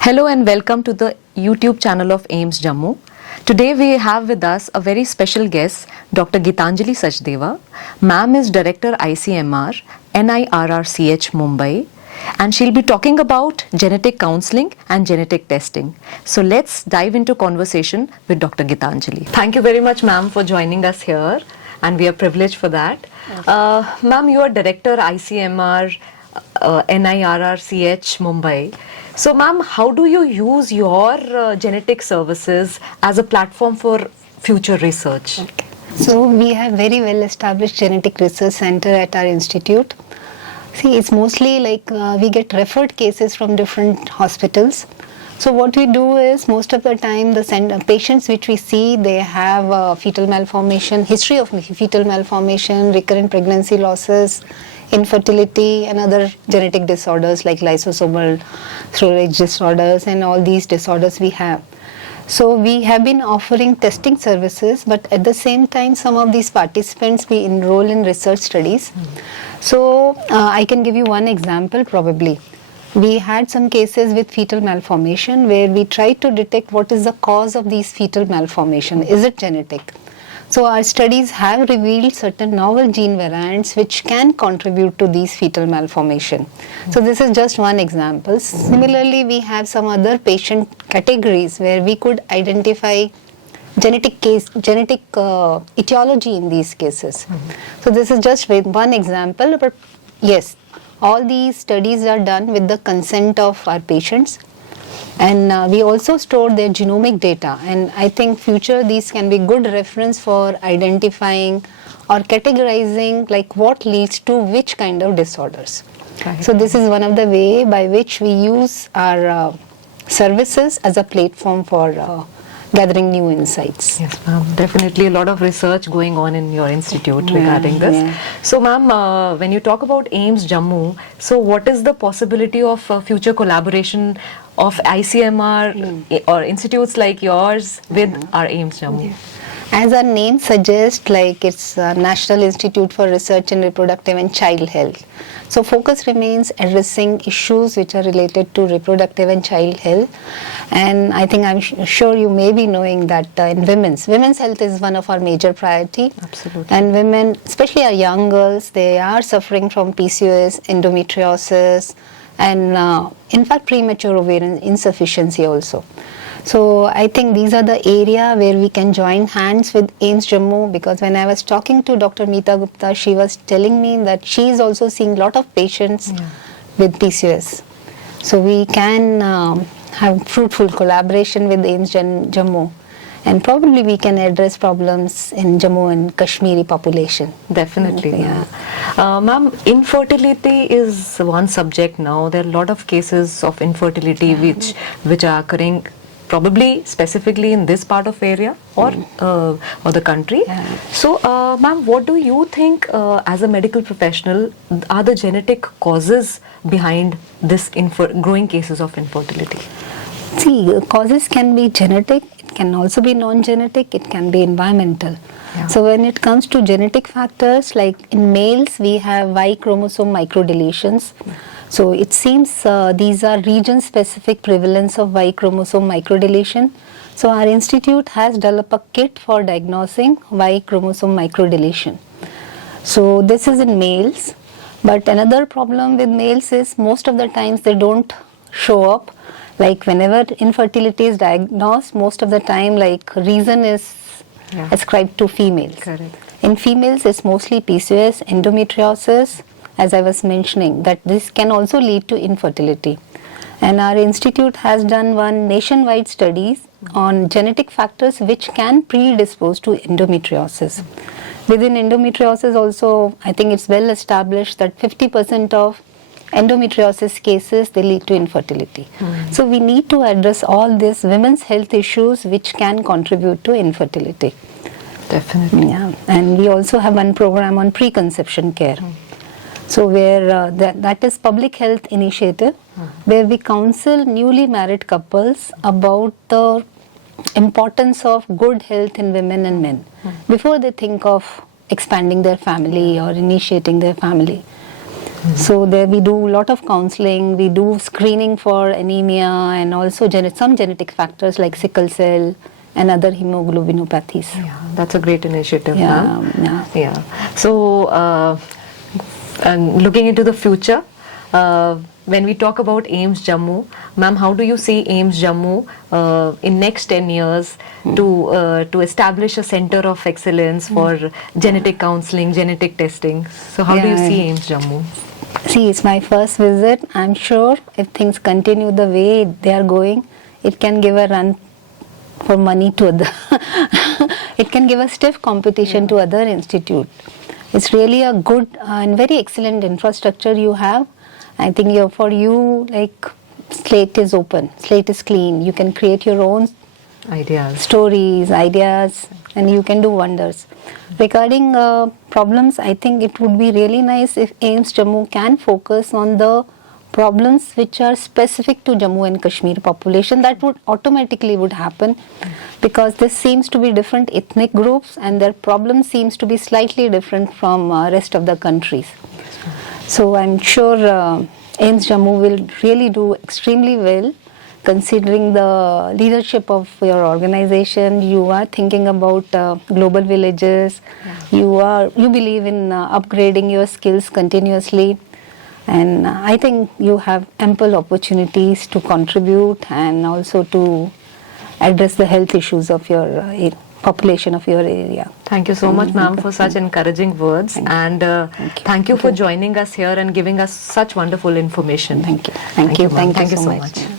Hello and welcome to the YouTube channel of AIIMS Jammu. Today we have with us a very special guest, Dr. Gitanjali Sachdeva. Ma'am is Director ICMR-NIRRCH Mumbai, and she'll be talking about genetic counseling and genetic testing. So let's dive into conversation with Dr. Gitanjali. Thank you very much, ma'am, for joining us here, and we are privileged for that. Ma'am, you are Director ICMR-NIRRCH Mumbai. So, ma'am, how do you use your genetic services as a platform for future research? Okay. So, we have very well established genetic research center at our institute. See, it's mostly like we get referred cases from different hospitals. So, what we do is most of the time the patients which we see, they have fetal malformation, history of fetal malformation, recurrent pregnancy losses, infertility and other genetic disorders like lysosomal storage disorders and all these disorders we have. So we have been offering testing services, but at the same time some of these participants we enroll in research studies. So I can give you one example probably. We had some cases with fetal malformation where we tried to detect what is the cause of these fetal malformation. Is it genetic? So our studies have revealed certain novel gene variants which can contribute to these fetal malformation. So this is just one example. Similarly, we have some other patient categories where we could identify genetic etiology in these cases. So this is just one example, but yes, all these studies are done with the consent of our patients. And we also store their genomic data, and I think future these can be good reference for identifying or categorizing like what leads to which kind of disorders. Right. So this is one of the way by which we use our services as a platform for gathering new insights. Yes, ma'am. Definitely a lot of research going on in your institute regarding this. Yeah. So, ma'am, when you talk about AIIMS Jammu, so what is the possibility of future collaboration of ICMR or institutes like yours with our AIIMS Jammu? Yeah. As our name suggests, like it's National Institute for Research in Reproductive and Child Health. So focus remains addressing issues which are related to reproductive and child health. And I think I'm sure you may be knowing that in women's health is one of our major priority. Absolutely. And women, especially our young girls, they are suffering from PCOS, endometriosis, and in fact premature ovarian insufficiency also. So I think these are the area where we can join hands with AIIMS Jammu, because when I was talking to Dr. Meeta Gupta, she was telling me that she is also seeing a lot of patients with PCOS. So we can have fruitful collaboration with AIIMS Jammu, and probably we can address problems in Jammu and Kashmiri population. Definitely. Yeah. Ma'am, infertility is one subject now. There are a lot of cases of infertility which are occurring probably specifically in this part of area or the country. So, ma'am, what do you think as a medical professional are the genetic causes behind this growing cases of infertility? See, causes can be genetic, it can also be non-genetic, it can be environmental. So when it comes to genetic factors, like in males, we have Y chromosome microdeletions. So it seems these are region-specific prevalence of Y chromosome microdeletion. So our institute has developed a kit for diagnosing Y chromosome microdeletion. So this is in males, but another problem with males is most of the times they don't show up. Like whenever infertility is diagnosed, most of the time like reason is ascribed to females. Correct. In females it's mostly PCOS, endometriosis, as I was mentioning, that this can also lead to infertility. And our institute has done one nationwide studies on genetic factors which can predispose to endometriosis. Within endometriosis also, I think it's well established that 50% of endometriosis cases, they lead to infertility. So we need to address all these women's health issues which can contribute to infertility. Definitely. Yeah. And we also have one program on preconception care. So where that is public health initiative, where we counsel newly married couples about the importance of good health in women and men before they think of expanding their family or initiating their family. So there we do a lot of counseling, we do screening for anemia and also some genetic factors like sickle cell and other hemoglobinopathies. Yeah, that's a great initiative, Yeah, ma'am. yeah. So, and looking into the future, when we talk about AIIMS Jammu, ma'am, how do you see AIIMS Jammu in next 10 years to establish a center of excellence for genetic counseling, genetic testing? So, how do you Yeah. see AIIMS Jammu? See, it's my first visit. I'm sure if things continue the way they are going, it can give a run for money to other. It can give a stiff competition to other institute. It's really a good and very excellent infrastructure you have. I think for you, like, slate is open, slate is clean. You can create your own Ideas. stories, ideas, and you can do wonders. Regarding problems, I think it would be really nice if AIIMS Jammu can focus on the problems which are specific to Jammu and Kashmir population. That would automatically would happen because this seems to be different ethnic groups and their problem seems to be slightly different from rest of the countries. So I'm sure AIIMS Jammu will really do extremely well. Considering the leadership of your organization, you are thinking about global villages. You believe in upgrading your skills continuously, and I think you have ample opportunities to contribute and also to address the health issues of your population of your area. Thank you so much, ma'am, for such encouraging words. And thank you for joining us here and giving us such wonderful information. Thank you. Thank you. ma'am. Thank you so much. much.